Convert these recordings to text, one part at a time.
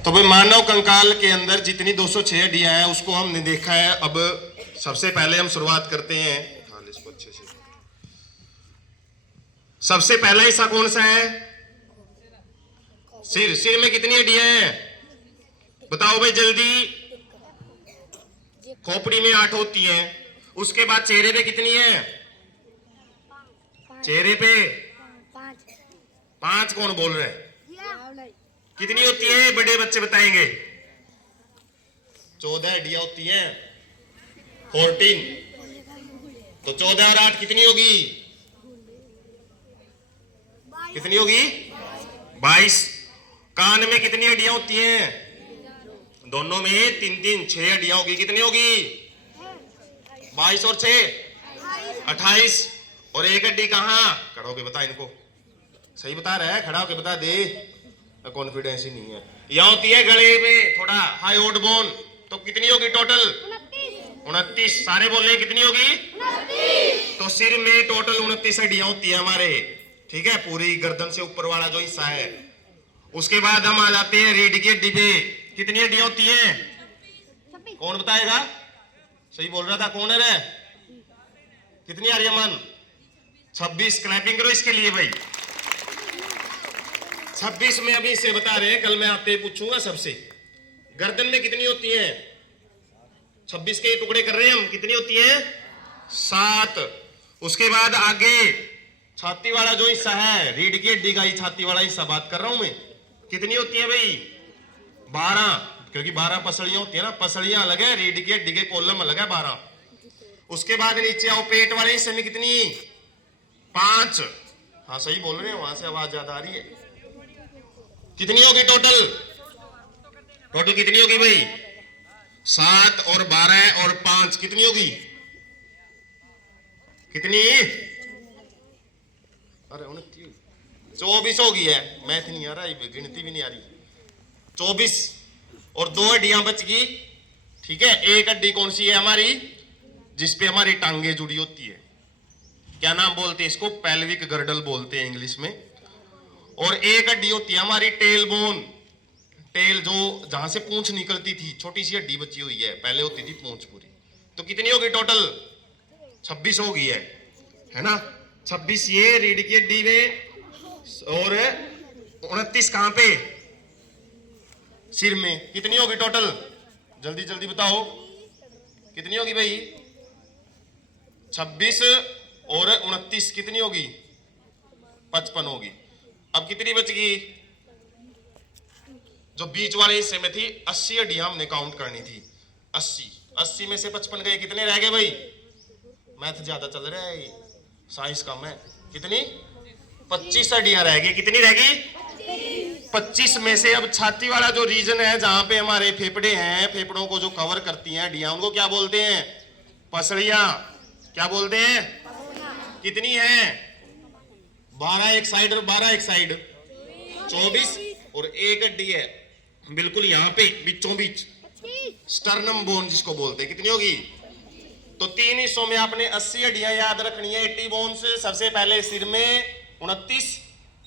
तो भाई मानव कंकाल के अंदर जितनी 206 हड्डियां हैं उसको हमने देखा है। अब सबसे पहले हम शुरुआत करते हैं, इसको अच्छे से। सबसे पहला हिस्सा कौन सा है? सिर। सिर में कितनी हड्डियां हैं बताओ भाई जल्दी। खोपड़ी में 8 होती हैं। उसके बाद चेहरे पे कितनी है? चेहरे पे 5। कौन बोल रहे हैं? कितनी होती है? बड़े बच्चे बताएंगे। 14 हड्डियां होती हैं। 14। तो 14 और 8 कितनी होगी? कितनी होगी? 22। कान में कितनी हड्डियां होती हैं? दोनों में 3 6 हड्डियां होगी। कितनी होगी? 22 और 6 28। और एक हड्डी कहां? खड़ा होके बता इनको। सही बता रहा है? खड़ा होके बता दे। कॉन्फिडेंस ही नहीं है। यहां होती है गले में थोड़ा हाइड बोन। तो कितनी होगी टोटल? 29। सारे बोल रहे कितनी होगी? 29। तो सिर में टोटल 29 हड्डियां होती है हमारे। ठीक है, पूरी गर्दन से ऊपर वाला जो हिस्सा है। उसके बाद हम आ जाते हैं रीढ़ की हड्डी पे। कितनी हड्डियां होती हैं? कौन बताएगा? सही बोल रहा था। कौन है रे? कितनी आ रही है मन? 26। क्लैपिंग करो इसके लिए भाई। 26 में अभी से बता रहे हैं। कल मैं आपसे पूछूंगा सबसे। गर्दन में कितनी होती है? 26 के टुकड़े कर रहे हैं हम। कितनी होती है? 7। उसके बाद आगे छाती वाला जो हिस्सा है, रीढ़ की हड्डी का ही छाती वाला हिस्सा बात कर रहा हूं मैं। कितनी होती है भाई? 12। क्योंकि 12 पसलियां होती है ना। पसलियां अलग है, रीढ़ की हड्डी के कॉलम अलग है 12। उसके बाद नीचे आओ, पेट वाले हिस्से में कितनी? 5। हाँ सही बोल रहे हैं, वहां से आवाज ज्यादा आ रही है। कितनी होगी टोटल? टोटल कितनी होगी भाई? 7 और 12 और 5 कितनी होगी? कितनी? अरे 24 होगी है। मैथ नहीं आ रहा, गिनती भी नहीं आ रही। 24 और 2 हड्डियां बच गई। ठीक है, एक हड्डी कौन सी है हमारी? जिसपे हमारी टांगे जुड़ी होती है। क्या नाम बोलते हैं इसको? पेल्विक गर्डल बोलते हैं इंग्लिश में। और एक हड्डी होती है हमारी टेल बोन। टेल जो जहां से पूंछ निकलती थी, छोटी सी हड्डी बची हुई है। पहले होती थी पूंछ पूरी। तो कितनी होगी टोटल? 26 होगी है ना। 26 ये रीढ़ की हड्डी में। और 29 कहां पे? सिर में। कितनी होगी टोटल? जल्दी जल्दी बताओ कितनी होगी भाई? 26 और 29 कितनी होगी? 55 होगी। अब कितनी बच गई? जो बीच वाले हिस्से में थी 80 हड्डियां हमने काउंट करनी थी। 80 में से 55 गए। कितने रह गए भाई? मैथ ज्यादा चल रहा है, साइंस कम है। कितनी? 25 हड्डियां रह गई। कितनी रह गई? 25 में से अब छाती वाला जो रीजन है जहां पे हमारे फेफड़े हैं, फेफड़ों को जो कवर करती हैं हड्डियां, उनको क्या बोलते हैं? पसलियां। क्या बोलते हैं? कितनी है? 12 एक साइड और 12 एक साइड। 24 और एक हड्डी है बिल्कुल यहां पे बीचों बीच, स्टर्नम बोन जिसको बोलते हैं। कितनी होगी? तो 3 हिस्सों में आपने 80 हड्डियां याद रखनी है। 80 बोन्स। सबसे पहले सिर में 29,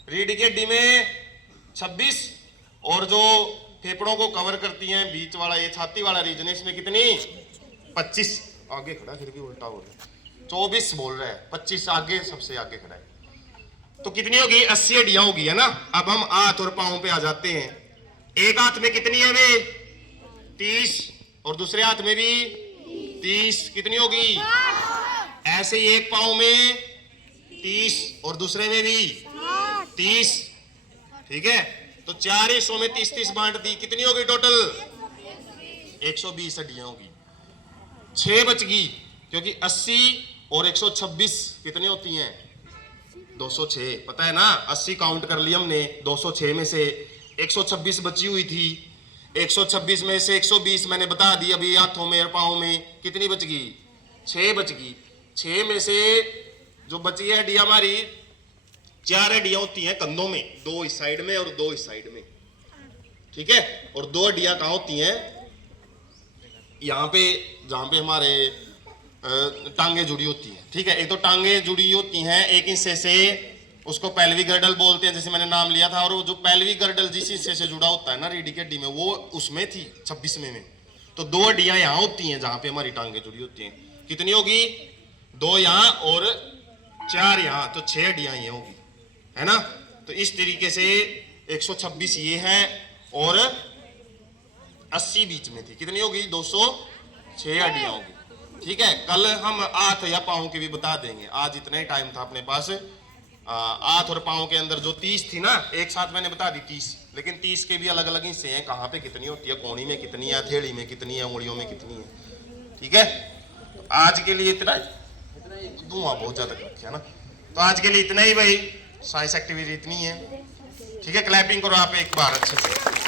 रीढ़ की हड्डी में 26, और जो फेफड़ों को कवर करती हैं बीच वाला ये छाती वाला रीजन है, इसमें कितनी? 25। आगे खड़ा फिर भी उल्टा हो रहा है। 24 बोल रहा है, 25 आगे, सबसे आगे खड़ा है। तो कितनी होगी? 80 हड्डियां होगी, है ना। अब हम हाथ और पांव पे आ जाते हैं। एक हाथ में कितनी है वे? 30। और दूसरे हाथ में भी 30। कितनी होगी? ऐसे ही एक पांव में 30 और दूसरे में भी 30। ठीक है, तो 4 हिस्सों में 30-30 बांट दी। कितनी होगी टोटल? 120 हड्डियां होगी। 6 बच गई, क्योंकि 80 और 126 कितनी होती हैं? 206। पता है ना, 80 काउंट कर लिया हमने। 206 में से 126 बची हुई थी। 126 में से 120 मैंने बता दी अभी हाथों में और पाँव में। कितनी बच गई? 6 बच गई। 6 में से जो बची है हड्डियां हमारी, 4 हड्डियां होती हैं कंधों में, 2 इस साइड में और 2 इस साइड में। ठीक है, और 2 हड्डियां कहां होती हैं? यहाँ पे, जहां पे हमारे टांगे जुड़ी होती हैं। ठीक है, एक तो टांगे जुड़ी होती हैं एक हिस्से से उसको पेल्विक गर्डल बोलते हैं, जैसे मैंने नाम लिया था। और वो जो पेल्विक गर्डल जिस हिस्से से जुड़ा होता है ना रीढ़ की हड्डी में, वो उसमें थी 26वें में। तो 2 हड्डियां यहाँ होती हैं जहां पे हमारी टांगे जुड़ी होती हैं। कितनी होगी? 2 यहाँ और 4 यहाँ, तो 6 हड्डियां ये होगी, है ना। तो इस तरीके से 126 ये है और 80 बीच में थी। कितनी होगी? 206 हड्डियां होगी। ठीक है, कल हम हाथ या पाँव के भी बता देंगे। आज इतना ही टाइम था अपने पास। हाथ और पाँव के अंदर जो 30 थी ना, एक साथ मैंने बता दी 30, लेकिन 30 के भी अलग अलग हिस्से हैं। कहाँ पे कितनी होती है, कोहनी में कितनी है, हथेली में कितनी है, उंगलियों में कितनी है। ठीक है, तो आज के लिए इतना ही। धुआं बहुत ज्यादा कर रखा है ना, तो आज के लिए इतना ही भाई। साइंस एक्टिविटी इतनी है। ठीक है, क्लैपिंग करो आप एक बार अच्छे से।